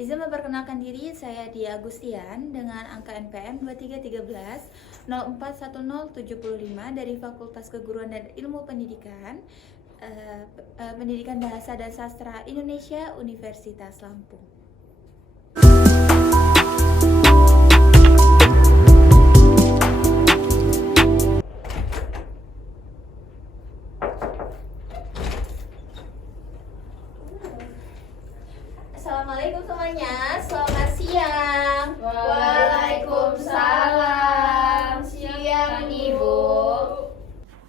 Izin memperkenalkan diri, saya Dia Agustian dengan angka NPM 2313 041075 dari Fakultas Keguruan dan Ilmu Pendidikan, Pendidikan Bahasa dan Sastra Indonesia, Universitas Lampung. Assalamualaikum semuanya, selamat siang. Waalaikumsalam. Siang Ibu.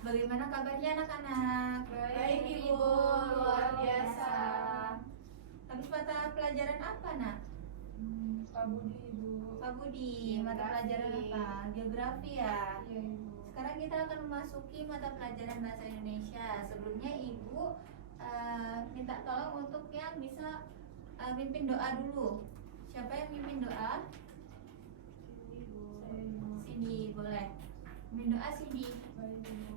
Bagaimana kabarnya anak-anak? Baik Ibu, luar biasa. Habis mata pelajaran apa, Nak? Pak Budi Ibu. Pak Budi, mata pelajaran apa? Geografi ya? Iya Ibu. Sekarang kita akan memasuki mata pelajaran bahasa Indonesia. Sebelumnya Ibu minta tolong untuk yang bisa mimpin doa dulu. Siapa yang mimpin doa? Saya Ibu. Cindy, boleh. Mimpin doa Cindy. Baik Ibu.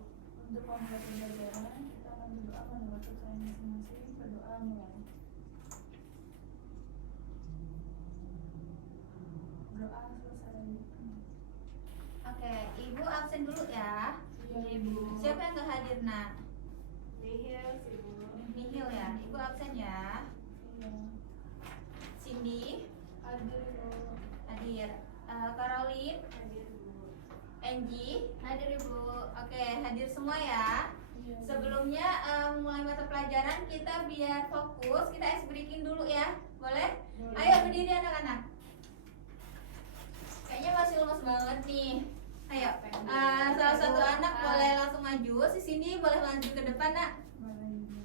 Untuk membuat pembelajaran kita akan berdoa menurut saya masing-masing. Berdoa mulai. Doa selesai. Oke, Ibu absen dulu ya. Iya Ibu. Siapa yang gak hadir, Nak? Nihil Ibu. Nihil ya. Ibu absen ya. Iya. Cindy Hadir Ibu. hadir. Caroline, Hadir Ibu. Angie Hadir Ibu. Oke, hadir semua ya. Iya. Sebelumnya mulai mata pelajaran, kita biar fokus, kita ice breaking dulu ya. Boleh? Boleh. Ayo berdiri anak-anak. Kayaknya masih lemas banget nih. Ayo, salah satu anak boleh langsung maju. Si sini boleh maju ke depan, Nak. Boleh Ibu.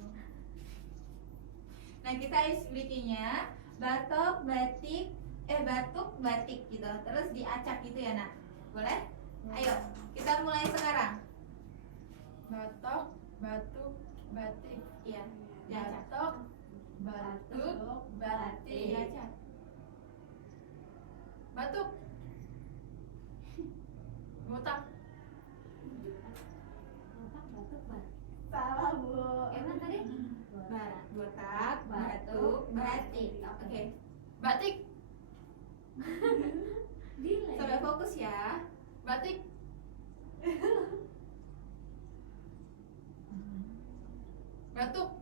Nah, kita ice breakingnya batuk, batik gitu. Terus diacak gitu ya, Nak. Boleh? Ayo, kita mulai sekarang. Batok, batuk, batik. Iya, diacak. Batok, batuk, batik. Diacak. Batuk. Botak. Salah Bu. Gimana tadi? Botak, batuk, batik. Oke. Batik. Sampai fokus ya. Batik. Batuk.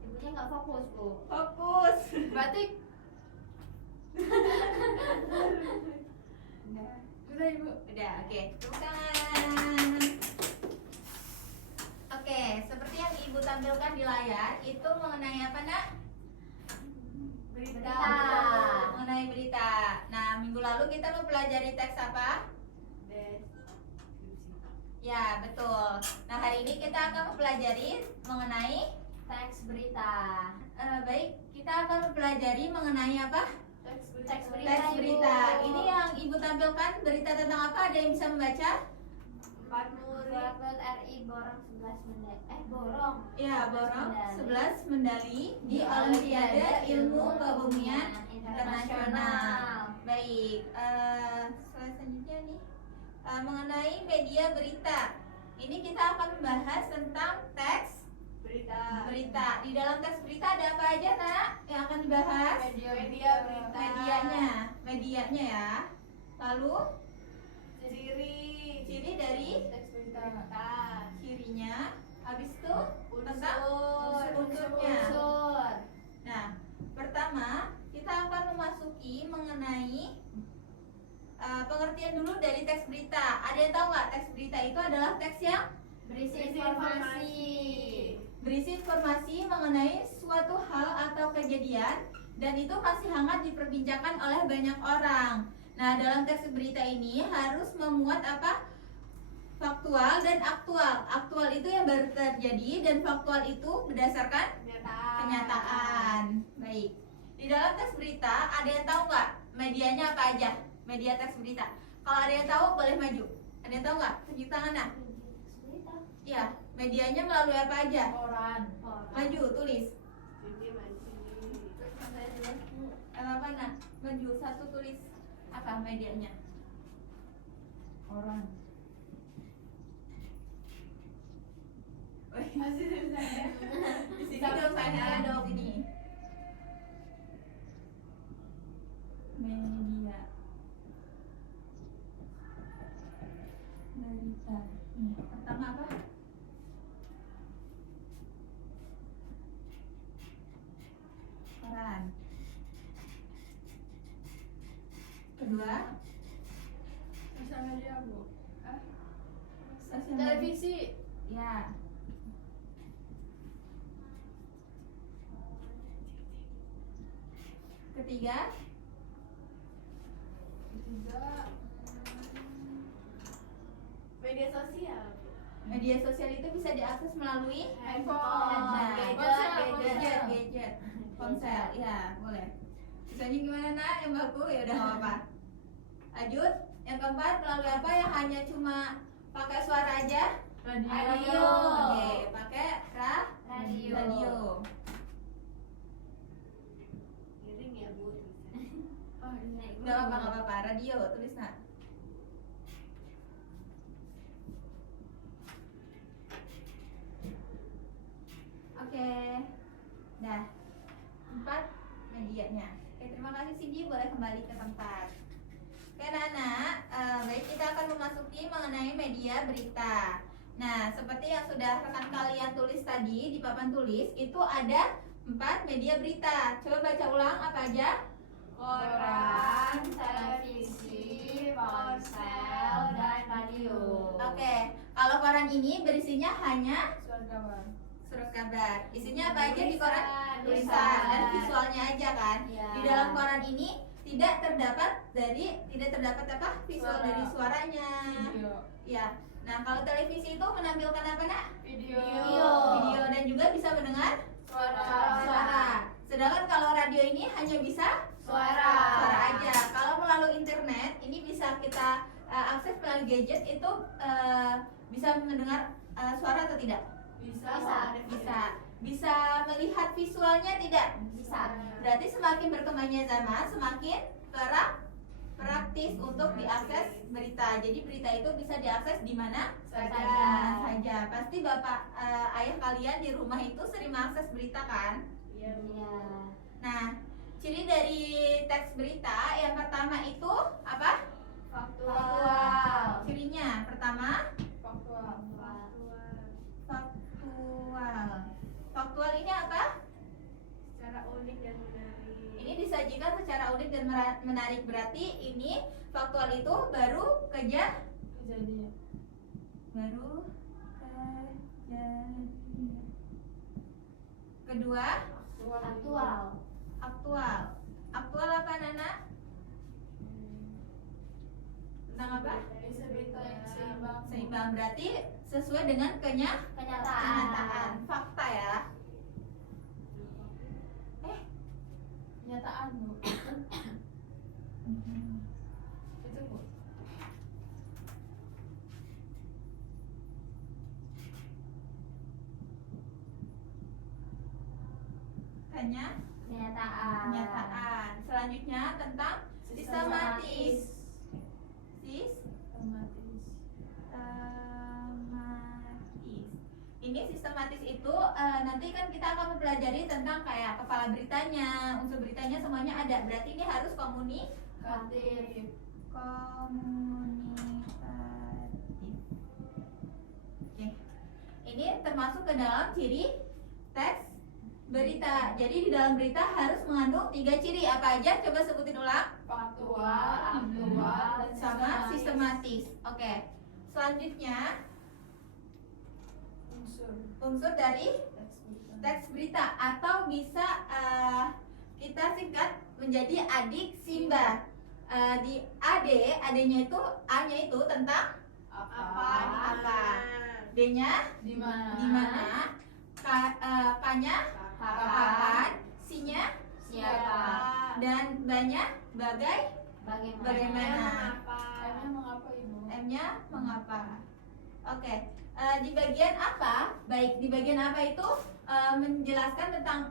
Ibunya nggak fokus, Bu. Fokus. Batik. Udah. Udah Ibu. Udah, oke. Tepuk tangan. Oke, seperti yang Ibu tampilkan di layar, itu mengenai apa, Nak? Berita. Mengenai berita. Nah, minggu lalu kita mempelajari teks apa? Ya, betul. Nah, hari ini kita akan mempelajari mengenai Teks berita. baik, kita akan mempelajari mengenai apa? Teks Teks berita. Teks berita. Ibu. Ini yang Ibu tampilkan berita tentang apa? Ada yang bisa membaca? Buat RI borong 11 medali. Borong. Ya, borong 11 medali di Olimpiade Ilmu Kebumian Internasional. Baik, selanjutnya nih mengenai media berita. Ini kita akan membahas tentang teks berita. Di dalam teks berita ada apa aja, Nak? Yang akan dibahas? Media berita. Medianya ya. Lalu Ciri ciri dari teks berita. cirinya. Habis itu tentang Unsur. unsurnya. Unsur. Nah, pertama kita akan memasuki mengenai pengertian dulu dari teks berita. Ada yang tahu nggak teks berita itu adalah teks yang Berisi informasi. berisi informasi mengenai suatu hal atau kejadian dan itu masih hangat diperbincangkan oleh banyak orang. Nah, dalam teks berita ini harus memuat apa? Faktual dan aktual. Aktual itu yang baru terjadi dan faktual itu berdasarkan kenyataan. Baik. Di dalam teks berita ada yang tahu nggak medianya apa aja? Media teks berita. Kalau ada yang tahu boleh maju. Ada yang tahu nggak? Tunjuk tangan, Nak. Berita. Ya, medianya melalui apa aja? Koran. Maju, tulis. Saya Apa, Nak? Maju, satu tulis. Apa medianya? Koran. Di sini dong, saya dong ini. media berita. Nih, pertama apa? Koran. Kedua, Sosial media, Bu. sosial media. Televisi. Ya. Ketiga, Ketiga, Media sosial. media sosial itu bisa diakses melalui handphone, Nah, gadget, ponsel, ya boleh. Misalnya gimana nak yang baku ya udah nggak apa. Lanjut, yang keempat melalui apa yang hanya cuma pakai suara aja? radio. Oke, pakai Radio. radio. Miring ya, Bu. Oh, iya. Nggak apa, radio tulis nak. Oke, dah 4 medianya. Oke, terima kasih Cindy, boleh kembali ke tempat. Oke anak-anak, baik kita akan memasuki mengenai media berita. Nah, seperti yang sudah rekan kalian tulis tadi di papan tulis, itu ada 4 media berita. Coba baca ulang apa aja? Koran, televisi, ponsel, dan radio. Oke, kalau koran ini berisinya hanya Surat kabar. surat kabar. Isinya apa aja di koran? Tulisan. Tulisan dan visualnya aja kan. Iya. Di dalam koran ini tidak terdapat apa? Visual Suara. dari suaranya. Video. Ya. Nah, kalau televisi itu menampilkan apa nak? Video. Video dan juga bisa mendengar Suara. suara. Sedangkan kalau radio ini hanya bisa Suara. suara aja. Kalau melalui internet ini bisa kita akses melalui gadget itu bisa mendengar suara atau tidak? Bisa. Bisa melihat visualnya tidak? Bisa. Berarti semakin berkembangnya zaman semakin praktis untuk diakses berita. Jadi berita itu bisa diakses di mana saja. Pasti bapak ayah kalian di rumah itu sering mengakses berita kan? Iya. Nah, ciri dari teks berita yang pertama itu apa? Faktual. Cirinya pertama Faktual. faktual. Faktual ini apa? Secara unik dan menarik. Ini disajikan secara unik dan menarik. Berarti ini faktual itu baru Kejadian. Kedua, Faktual. aktual apa Nana? Tentang apa? Bisa berita yang seimbang. Seimbang, berarti sesuai dengan kenyataan, fakta ya. Kenyataan, Bu. Itu, Bu. Kenyataan. Selanjutnya tentang sistematis. Sistematis. Ini sistematis itu nanti kan kita akan mempelajari tentang kayak kepala beritanya, unsur beritanya semuanya ada. Berarti ini harus Komunikatif. komunikatif. Oke. Ini termasuk ke dalam ciri teks berita. Jadi di dalam berita harus mengandung 3 ciri. Apa aja? Coba sebutin ulang. Faktual, aktual, dan Sama sistematis. Oke. Selanjutnya unsur dari teks berita atau bisa kita singkat menjadi adik Simba. Di AD-nya itu A-nya itu tentang apa? D-nya Di mana? di mana, K-nya kapan, C-nya Siapa? dan B-nya bagaimana. M-nya mengapa, Ibu? M-nya mengapa. Oke. Di bagian apa? Baik, di bagian apa itu menjelaskan tentang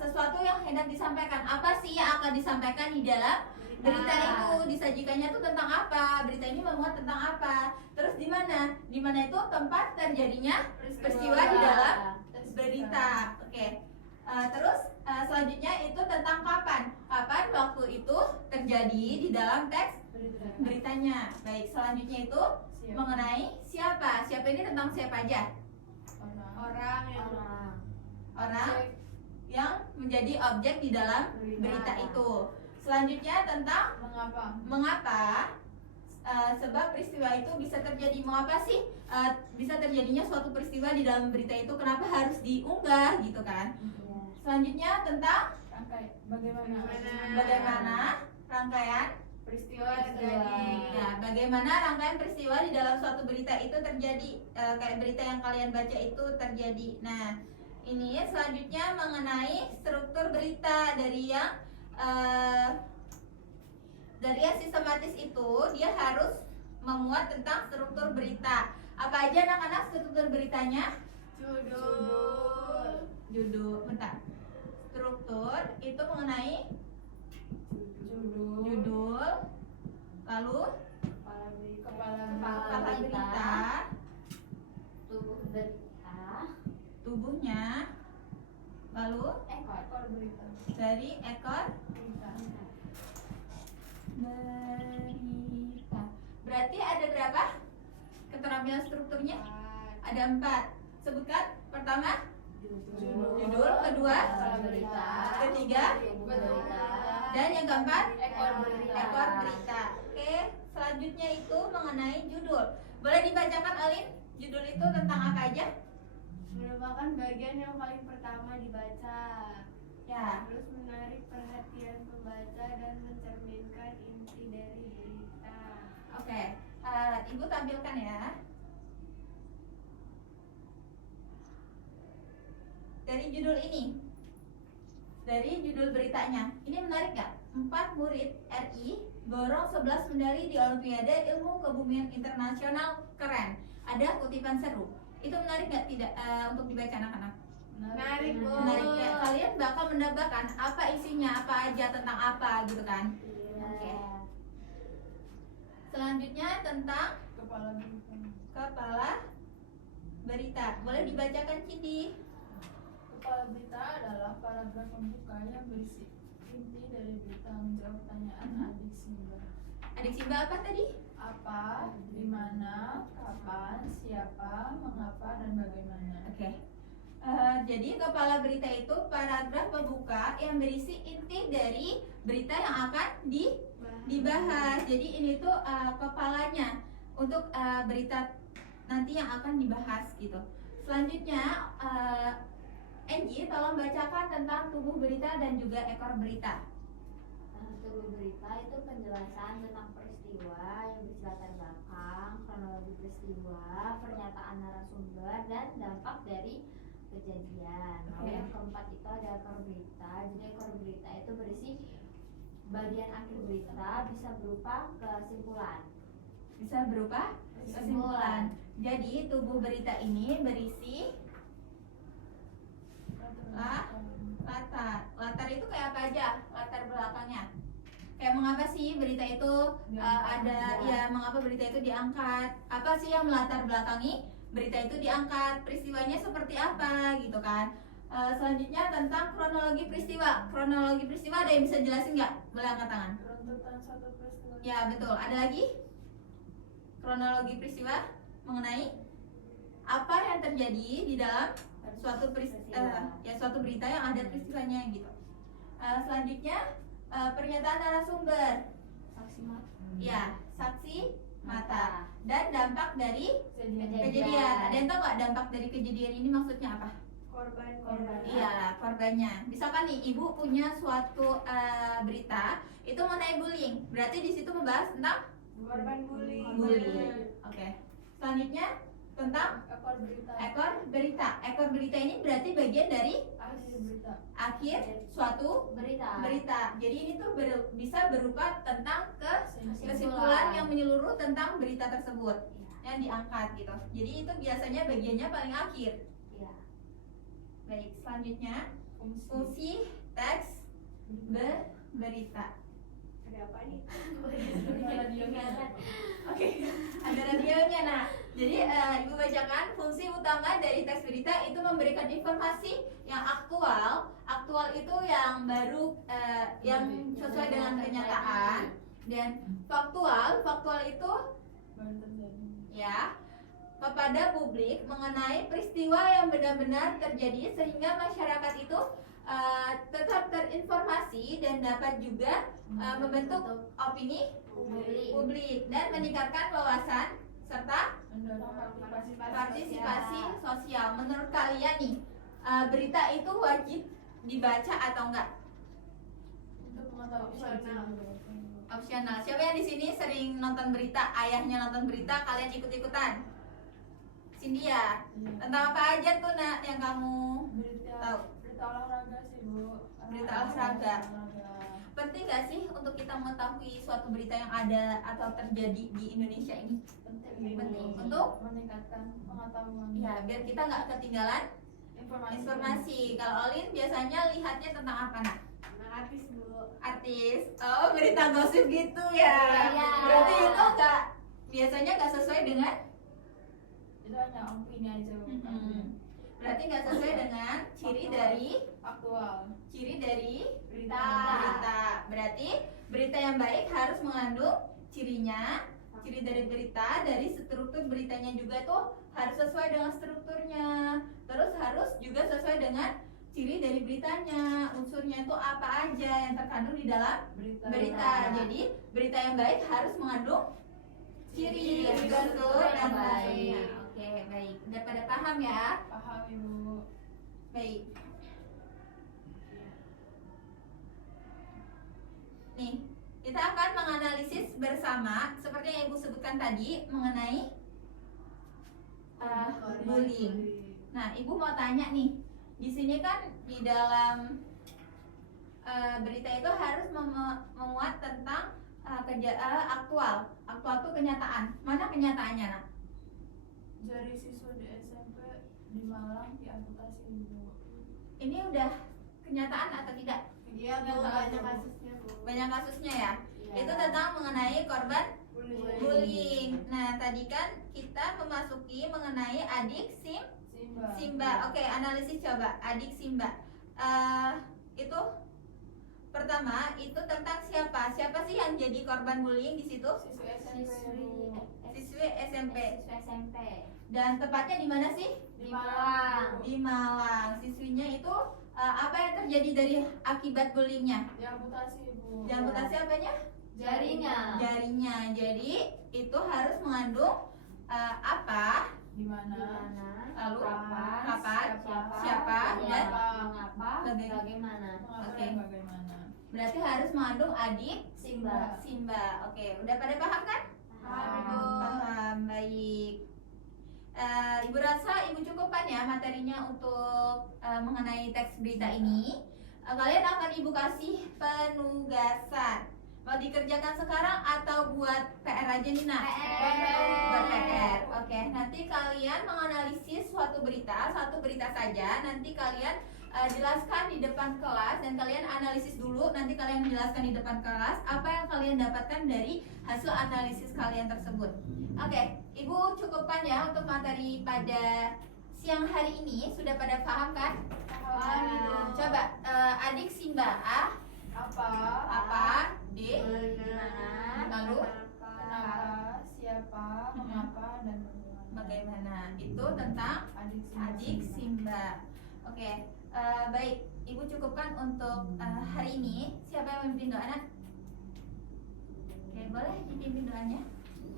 sesuatu yang hendak disampaikan. Apa sih yang akan disampaikan di dalam berita itu? Disajikannya itu tentang apa? Berita ini memuat tentang apa? Terus di mana? Di mana itu tempat terjadinya peristiwa di dalam berita. Oke. Terus selanjutnya itu tentang kapan? Kapan waktu itu terjadi? dalam teks beritanya. Baik, selanjutnya itu mengenai siapa. Siapa ini tentang siapa aja? Orang yang Orang yang menjadi objek di dalam berita itu. Selanjutnya tentang mengapa sebab peristiwa itu bisa terjadi. Mengapa sih bisa terjadinya suatu peristiwa di dalam berita itu? Kenapa harus diunggah gitu kan? Selanjutnya tentang bagaimana rangkaian peristiwa terjadi. ya, bagaimana rangkaian peristiwa di dalam suatu berita itu terjadi, kayak berita yang kalian baca itu terjadi. Nah, ini selanjutnya mengenai struktur berita dari yang sistematis itu, dia harus memuat tentang struktur berita. Apa aja anak-anak struktur beritanya? Judul, bentar. Struktur itu mengenai judul, lalu kepala berita, tubuh berita, tubuhnya, lalu dari ekor berita. Berarti ada berapa keterampilan strukturnya? Ada 4. Sebutkan. Pertama judul, kedua ketiga, dan yang keempat ekor berita. Oke, selanjutnya itu mengenai judul. Boleh dibacakan Alin? Judul itu tentang apa aja? Merupakan bagian yang paling pertama dibaca. Ya. Terus menarik perhatian pembaca dan mencerminkan inti dari berita. Oke, Ibu tampilkan ya. Dari judul ini, dari judul beritanya, ini menarik gak? 4 murid RI borong 11 medali di Olimpiade Ilmu Kebumian Internasional, keren. Ada kutipan seru. Itu menarik gak tidak untuk dibaca anak-anak? Menarik, Bu. Menarik ya. Kalian bakal mendapatkan apa isinya, apa aja, tentang apa gitu kan? Oke. Selanjutnya tentang kepala berita. Boleh dibacakan Cindy? Kepala berita adalah paragraf pembuka yang berisi inti dari berita, menjawab pertanyaan adik Simba. Adik Simba apa tadi? Apa, di mana, kapan, siapa, mengapa, dan bagaimana. Oke. Jadi kepala berita itu paragraf pembuka yang berisi inti dari berita yang akan dibahas. Jadi ini tuh kepalanya untuk berita nanti yang akan dibahas gitu. Selanjutnya Angie, tolong bacakan tentang tubuh berita dan juga ekor berita. Tubuh berita itu penjelasan tentang peristiwa yang berisi latar belakang, kronologi peristiwa, pernyataan narasumber, dan dampak dari kejadian. Lalu yang keempat itu ada ekor berita. Jadi ekor berita itu berisi bagian akhir berita, bisa berupa kesimpulan. Bisa berupa kesimpulan. Jadi tubuh berita ini berisi latar itu kayak apa aja? Latar belakangnya. Kayak mengapa sih berita itu ada, ya mengapa berita itu diangkat? Apa sih yang melatar belakangi berita itu diangkat? Peristiwanya seperti apa gitu kan? Selanjutnya tentang kronologi peristiwa. Kronologi peristiwa ada yang bisa jelasin nggak? Boleh angkat tangan. Runtutan suatu peristiwa. Ya betul. Ada lagi? Kronologi peristiwa mengenai apa yang terjadi di dalam suatu suatu berita yang ada peristiwanya gitu. Selanjutnya pernyataan narasumber. Saksi mata. Ya, saksi mata dan dampak dari Kejadian. kejadian. Ada yang tahu nggak dampak dari kejadian ini maksudnya apa? Korban. Iya, korbannya. Misalkan nih ibu punya suatu berita itu mengenai bullying, berarti di situ membahas tentang Korban bullying. bullying. Oke. Selanjutnya tentang Ekor berita. Ekor berita ini berarti bagian dari Akhir berita. akhir suatu berita. Jadi ini tuh bisa berupa tentang kesimpulan yang menyeluruh tentang berita tersebut yang diangkat gitu. Jadi itu biasanya bagiannya paling akhir. Iya. Baik, selanjutnya fungsi teks berita. Ada apa nih? Oke, ada radionya. Nah, jadi ibu bacakan fungsi utama dari teks berita itu memberikan informasi yang aktual. Aktual itu yang baru, yang sesuai dengan kenyataan. Dan faktual itu baru terjadi. ya kepada publik mengenai peristiwa yang benar-benar terjadi sehingga masyarakat itu tetap terinformasi dan dapat juga membentuk opini publik dan meningkatkan wawasan serta Mendorong partisipasi sosial. Menurut kalian nih, berita itu wajib dibaca atau enggak? untuk mengetahui Opsional. Opsional. Siapa yang di sini sering nonton berita? Ayahnya nonton berita, kalian ikut-ikutan? Cynthia, tentang apa aja tuh nak yang kamu tahu? Berita olahraga sih Bu. Berita olahraga. Penting gak sih untuk kita mengetahui suatu berita yang ada atau terjadi di Indonesia ini? Penting. Untuk? meningkatkan pengetahuan. Ya, biar kita nggak ketinggalan informasi. Kalau Olin biasanya lihatnya tentang apa nak? artis dulu. Artis. Oh, berita gosip gitu ya. Iya. Berarti itu biasanya nggak sesuai dengan Itu hanya opini aja Bu. berarti nggak sesuai dengan ciri dari Berita. berita. Berarti berita yang baik harus mengandung ciri dari berita, dari struktur beritanya juga tuh harus sesuai dengan strukturnya. Terus harus juga sesuai dengan ciri dari beritanya. Unsurnya itu apa aja yang terkandung di dalam berita. Jadi berita yang baik harus mengandung ciri, unsur dan unsurnya. Oke, baik. Udah pada paham ya? Paham Ibu. Baik. Nih, kita akan menganalisis bersama seperti yang Ibu sebutkan tadi mengenai bullying. Nah, Ibu mau tanya nih, di sini kan di dalam berita itu harus memuat tentang aktual. Aktual itu kenyataan. Mana kenyataannya, nak? Dari siswa di SMP di Malang diamputasi Ibu. Ini udah kenyataan atau tidak? Iya, Bu, banyak kasusnya, Bu. Banyak kasusnya ya. Itu tentang mengenai korban bullying. Nah, tadi kan kita memasuki mengenai adik Simba. Oke, analisis coba adik Simba. Itu pertama itu tentang siapa? Siapa sih yang jadi korban bullying di situ? Siswi SMP. Dan tepatnya di mana sih? Di Malang. Di Malang. Siswinya itu apa yang terjadi dari akibat bullyingnya? Diamputasi Ibu. Diamputasi apanya? Jarinya. Jadi itu harus mengandung apa? Di mana? Lalu Kapan? siapa, dan mengapa? Bagaimana? Oke. Bagaimana? Berarti harus mengandung adik Simba. Oke, udah pada paham kan? Paham, baik. Ibu rasa Ibu cukupkan ya materinya untuk mengenai teks berita ini. Kalian akan Ibu kasih penugasan. Mau dikerjakan sekarang atau buat PR aja nih nak? Buat PR. Oke, nanti kalian menganalisis satu berita saja. Nanti kalian jelaskan di depan kelas dan kalian analisis dulu. Nanti kalian menjelaskan di depan kelas apa yang kalian dapatkan dari hasil analisis kalian tersebut. Oke, Ibu cukupkan ya untuk materi pada siang hari ini. Sudah pada paham kan? Coba adik Simba apa D lalu Kenapa? Siapa? Mengapa? Dan bagaimana? Itu tentang adik Simba. Oke, baik. Ibu cukupkan untuk hari ini. Siapa yang memimpin doa, Nak? Oke, boleh dipimpin doanya.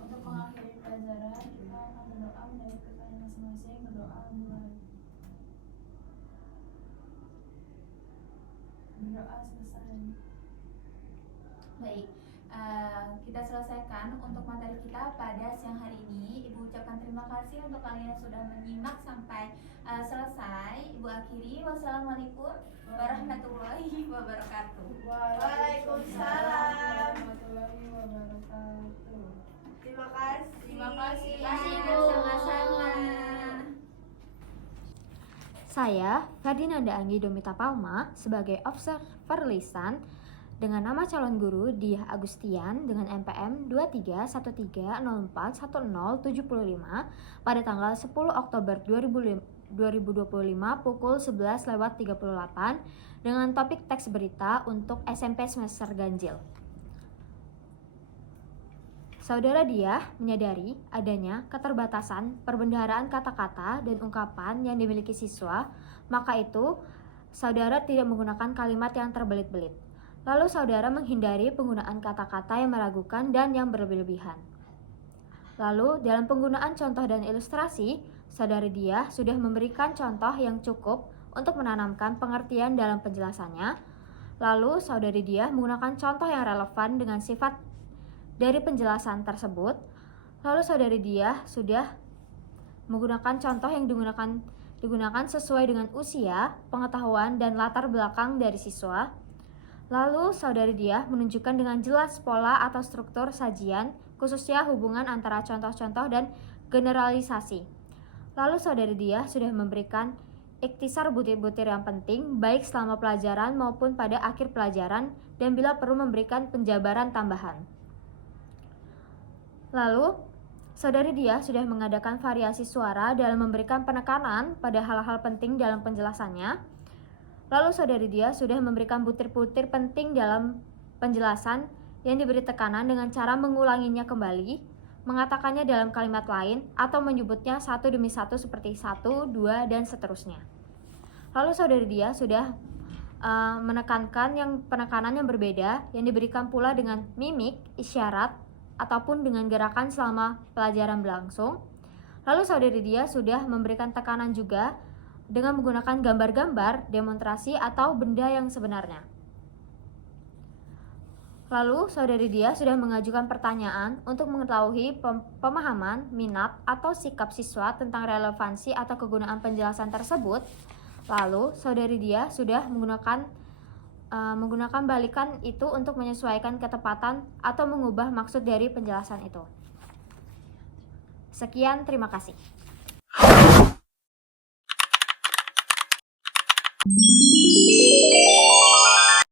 Untuk mengakhiri pelajaran, kita akan berdoa menjadi pertanyaan masing-masing. Berdoa mulai. Berdoa selesai. Baik, kita selesaikan untuk materi kita pada siang hari ini. Ibu ucapkan terima kasih untuk kalian yang sudah menyimak sampai selesai. Ibu akhiri, wassalamualaikum warahmatullahi wabarakatuh. Waalaikumsalam. Warahmatullahi wabarakatuh. Terima kasih. Terima kasih. Sama-sama. Saya, Ferdinanda Anggi Domita Palma, sebagai observer lisan dengan nama calon guru Diah Agustian dengan NPM 2313041075 pada tanggal 10 Oktober 2025 pukul 11:38 dengan topik teks berita untuk SMP semester ganjil. Saudara Diah menyadari adanya keterbatasan perbendaharaan kata-kata dan ungkapan yang dimiliki siswa, maka itu saudara tidak menggunakan kalimat yang terbelit-belit. Lalu saudara menghindari penggunaan kata-kata yang meragukan dan yang berlebihan. Lalu dalam penggunaan contoh dan ilustrasi, saudari Diah sudah memberikan contoh yang cukup untuk menanamkan pengertian dalam penjelasannya. Lalu saudari Diah menggunakan contoh yang relevan dengan sifat dari penjelasan tersebut. Lalu saudari Diah sudah menggunakan contoh yang digunakan sesuai dengan usia, pengetahuan, dan latar belakang dari siswa. Lalu saudari Diah menunjukkan dengan jelas pola atau struktur sajian, khususnya hubungan antara contoh-contoh dan generalisasi. Lalu saudari Diah sudah memberikan ikhtisar butir-butir yang penting, baik selama pelajaran maupun pada akhir pelajaran, dan bila perlu memberikan penjabaran tambahan. Lalu, saudari Diah sudah mengadakan variasi suara dalam memberikan penekanan pada hal-hal penting dalam penjelasannya. Lalu saudari Diah sudah memberikan butir-butir penting dalam penjelasan yang diberi tekanan dengan cara mengulanginya kembali, mengatakannya dalam kalimat lain, atau menyebutnya satu demi satu seperti 1, 2, dan seterusnya. Lalu saudari Diah sudah menekankan penekanan yang berbeda yang diberikan pula dengan mimik, isyarat, ataupun dengan gerakan selama pelajaran berlangsung. Lalu saudari Diah sudah memberikan tekanan juga dengan menggunakan gambar-gambar, demonstrasi, atau benda yang sebenarnya. Lalu saudari Diah sudah mengajukan pertanyaan untuk mengetahui pemahaman, minat, atau sikap siswa tentang relevansi atau kegunaan penjelasan tersebut. Lalu saudari Diah sudah menggunakan balikan itu untuk menyesuaikan ketepatan atau mengubah maksud dari penjelasan itu. Sekian, terima kasih.